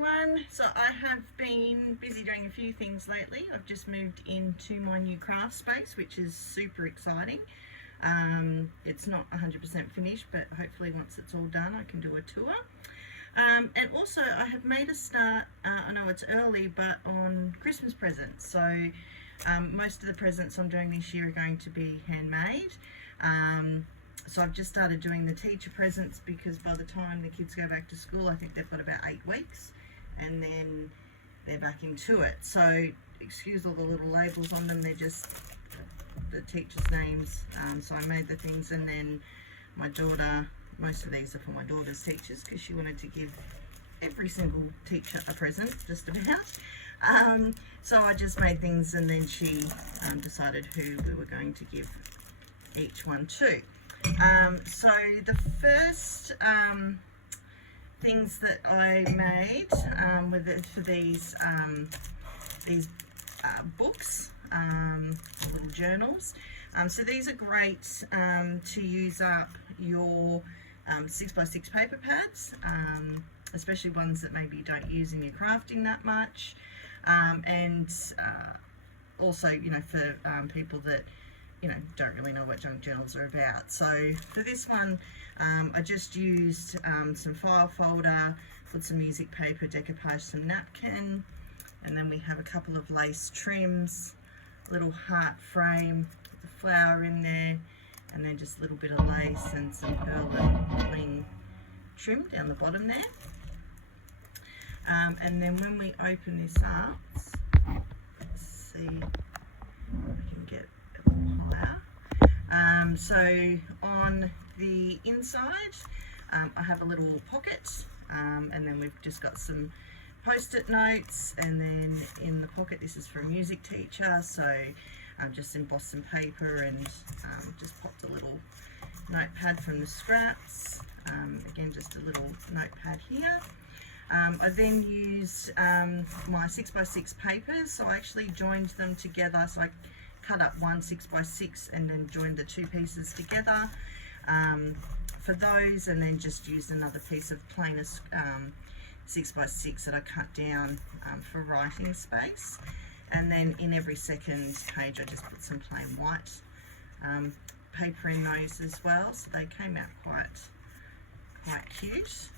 everyone. So I have been busy doing a few things lately. I've just moved into my new craft space, which is super exciting. It's not 100% finished, but hopefully once it's all done I can do a tour. And also I have made a start, I know it's early, but on Christmas presents. So most of the presents I'm doing this year are going to be handmade. So I've just started doing the teacher presents because by the time the kids go back to school, I think they've got about 8 weeks and then they're back into it. So excuse all the little labels on them, they're just the teachers' names. So I made the things, and then my daughter, most of these are for my daughter's teachers because she wanted to give every single teacher a present, just about. So I just made things, and then she decided who we were going to give each one to. So the first things that I made for these books, little journals. So these are great to use up your 6x6 paper pads, especially ones that maybe you don't use in your crafting that much, and also, you know, for people that don't really know what junk journals are about. So for this one, I just used some file folder, put some music paper, decoupage, some napkin, and then we have a couple of lace trims, little heart frame with a flower in there, and then just a little bit of lace and some pearl and bling trim down the bottom there. And then when we open this up, let's see if I can get a little higher. So on the inside, I have a little pocket, and then we've just got some post-it notes, and then in the pocket, this is for a music teacher, so just embossed some paper and just popped a little notepad from the scraps. Again, just a little notepad here. I then used my 6x6 papers, so I actually joined them together. So I cut up one 6x6 and then joined the two pieces together for those, and then just used another piece of plainer 6x6 that I cut down for writing space. And then in every second page I just put some plain white paper in those as well, so they came out quite cute.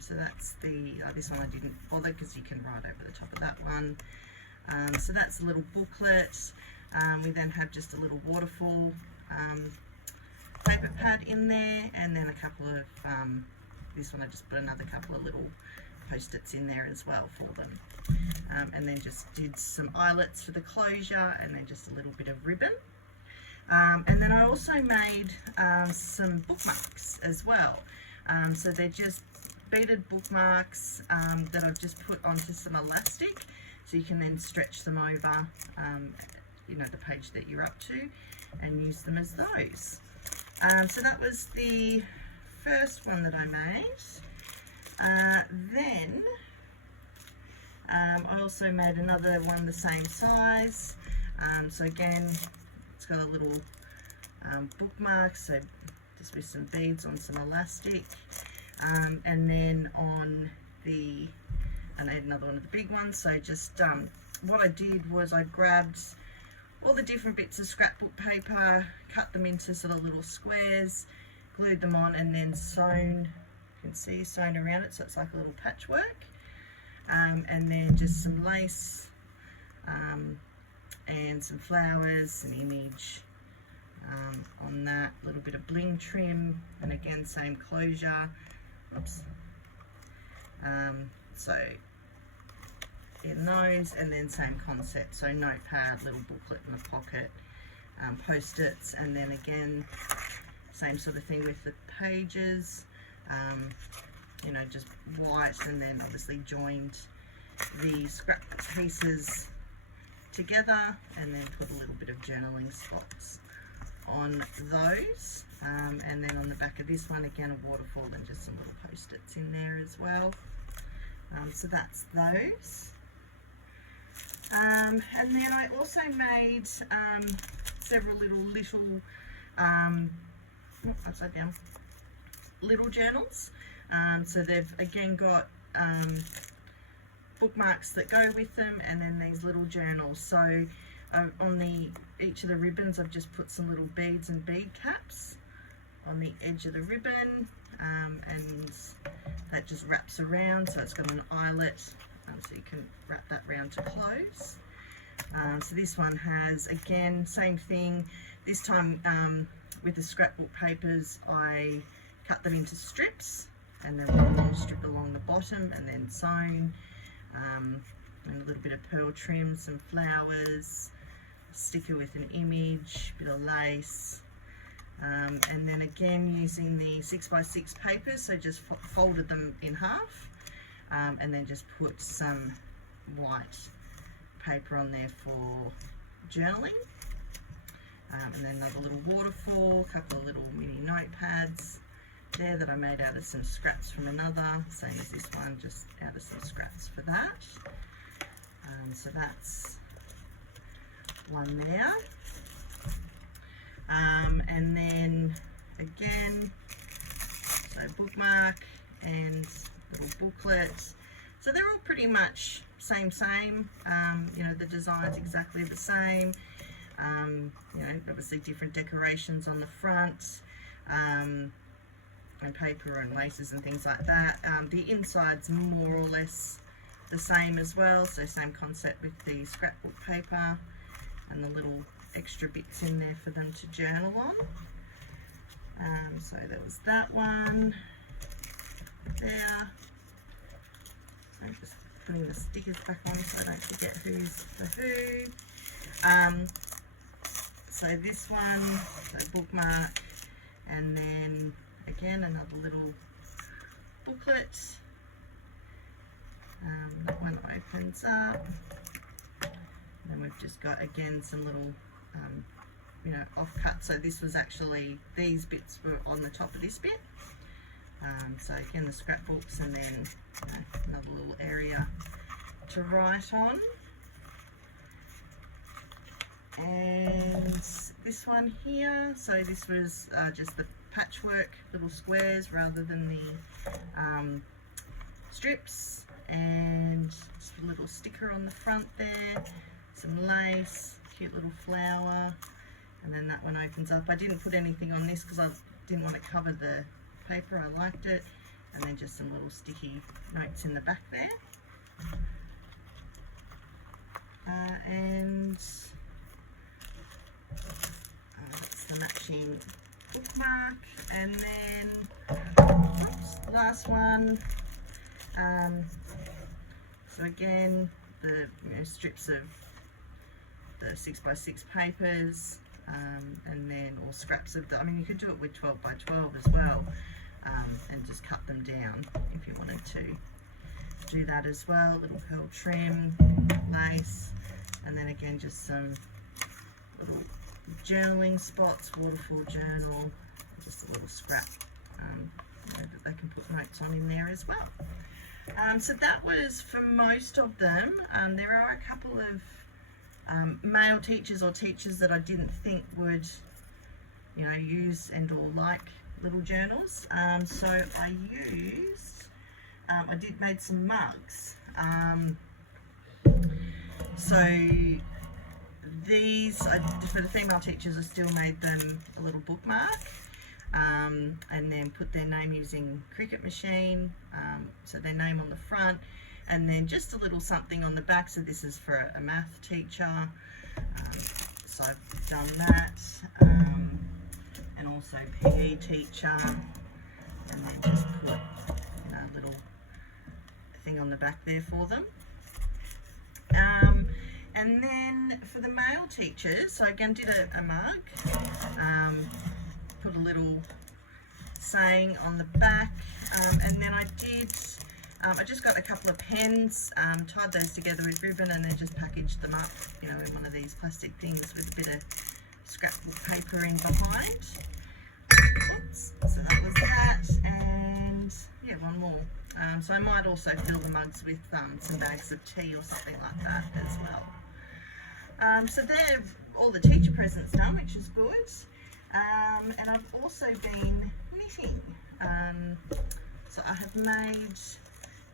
So that's this one I didn't bother because you can write over the top of that one. So that's a little booklet. We then have just a little waterfall paper pad in there, and then a couple of this one I just put another couple of little post-its in there as well for them, and then just did some eyelets for the closure, and then just a little bit of ribbon. And then I also made some bookmarks as well. So they're just beaded bookmarks that I've just put onto some elastic, so you can then stretch them over the page that you're up to and use them as those. So that was the first one that I made. Then I also made another one the same size. So again, it's got a little bookmark, so just with some beads on some elastic. And then on I made another one of the big ones. So just what I did was I grabbed all the different bits of scrapbook paper, cut them into sort of little squares, glued them on, and then sewn. You can see sewn around it, so it's like a little patchwork. And then just some lace and some flowers, an image on that, a little bit of bling trim, and again same closure. Oops. So in those, and then same concept, so notepad, little booklet in the pocket, post-its, and then again same sort of thing with the pages. Just white, and then obviously joined the scrap pieces together, and then put a little bit of journaling spots on those. And then on the back of this one, again a waterfall and just some little post-its in there as well. So that's those. And then I also made several upside down, little journals. So they've again got bookmarks that go with them, and then these little journals. So on each of the ribbons I've just put some little beads and bead caps on the edge of the ribbon, and that just wraps around, so it's got an eyelet, so you can wrap that round to close. So this one has, again, same thing. This time with the scrapbook papers, I cut them into strips, and then one more strip along the bottom, and then sewn, and a little bit of pearl trim, some flowers, a sticker with an image, bit of lace, and then again using the 6x6 papers, so just folded them in half, and then just put some white paper on there for journaling, and then another little waterfall, a couple of little mini notepads there that I made out of some scraps from another, same as this one, just out of some scraps for that. So that's one there, and then again, so bookmark and little booklets. So they're all pretty much same, you know, the design's exactly the same, you know, obviously different decorations on the front, and paper and laces and things like that. The inside's more or less the same as well, so same concept with the scrapbook paper and the little extra bits in there for them to journal on. So there was that one there. I'm just putting the stickers back on so I don't forget who's the who. So this one, so bookmark, and then again another little booklet. That one opens up, and then we've just got again some little you know, offcut. So this was actually, these bits were on the top of this bit. So again the scrapbooks, and then another little area to write on. And this one here, so this was just the patchwork little squares rather than the strips, and just a little sticker on the front there, some lace, cute little flower, and then that one opens up. I didn't put anything on this because I didn't want to cover the paper, I liked it, and then just some little sticky notes in the back there, and that's the matching bookmark. And then oops, last one, so again the strips of the 6x6 papers, and then, or scraps of the, I mean you could do it with 12x12 as well, and just cut them down if you wanted to do that as well. Little pearl trim, lace, and then again just some little journaling spots, waterfall journal, just a little scrap you know, that they can put notes on in there as well. So that was for most of them. There are a couple of male teachers or teachers that I didn't think would, you know, use and or like little journals. So I used, I made some mugs. So these, for the female teachers, I still made them a little bookmark, and then put their name using Cricut machine, so their name on the front, and then just a little something on the back. So this is for a math teacher, so I've done that, and also PE teacher, and then just put, you know, a little thing on the back there for them. And then for the male teachers, so again did a mug, put a little saying on the back, and then I just got a couple of pens, tied those together with ribbon, and then just packaged them up, you know, in one of these plastic things with a bit of scrapbook paper in behind. Oops, so that was that, and yeah, one more. So I might also fill the mugs with some bags of tea or something like that as well. So they're all the teacher presents done, which is good. And I've also been knitting. So I have made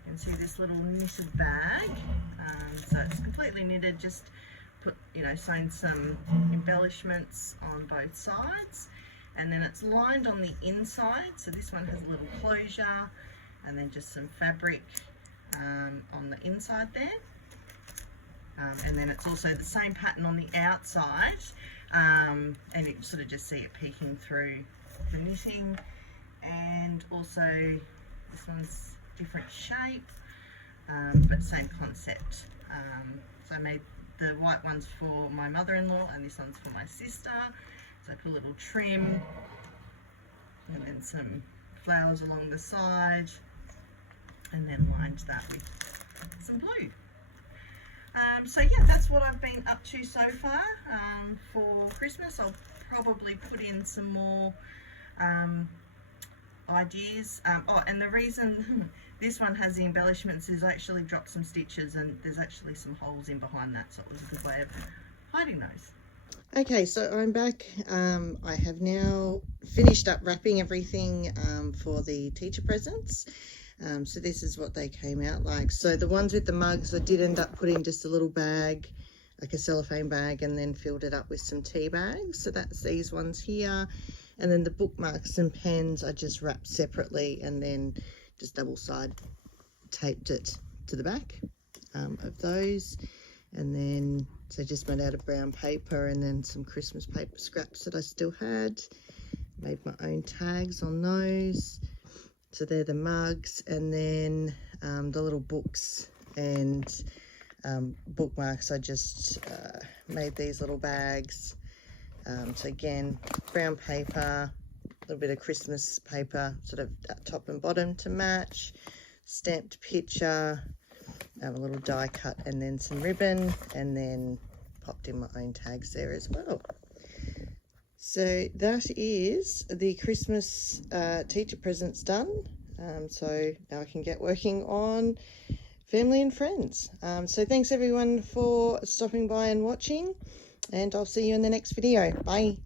You can see this little knitted bag. So it's completely knitted, just put, sewn some embellishments on both sides. And then it's lined on the inside, so this one has a little closure and then just some fabric on the inside there. And then it's also the same pattern on the outside, and you can sort of just see it peeking through the knitting. And also this one's different shape, but same concept. So I made the white ones for my mother-in-law and this one's for my sister. So I put a little trim and then some flowers along the side, and then lined that with some blue. So yeah, that's what I've been up to so far for Christmas. I'll probably put in some more ideas. Oh, and the reason this one has the embellishments is I actually dropped some stitches and there's actually some holes in behind that, so it was a good way of hiding those. Okay, so I'm back. I have now finished up wrapping everything for the teacher presents. So this is what they came out like. So the ones with the mugs, I did end up putting just a little bag, like a cellophane bag, and then filled it up with some tea bags. So that's these ones here. And then the bookmarks and pens I just wrapped separately and then just double side taped it to the back of those. And then, so just made out of brown paper and then some Christmas paper scraps that I still had. Made my own tags on those. So they're the mugs, and then the little books and bookmarks. I just made these little bags. So again, brown paper, a little bit of Christmas paper, sort of top and bottom to match, stamped picture, a little die cut, and then some ribbon, and then popped in my own tags there as well. So that is the Christmas teacher presents done. So now I can get working on family and friends. So thanks everyone for stopping by and watching, and I'll see you in the next video. Bye.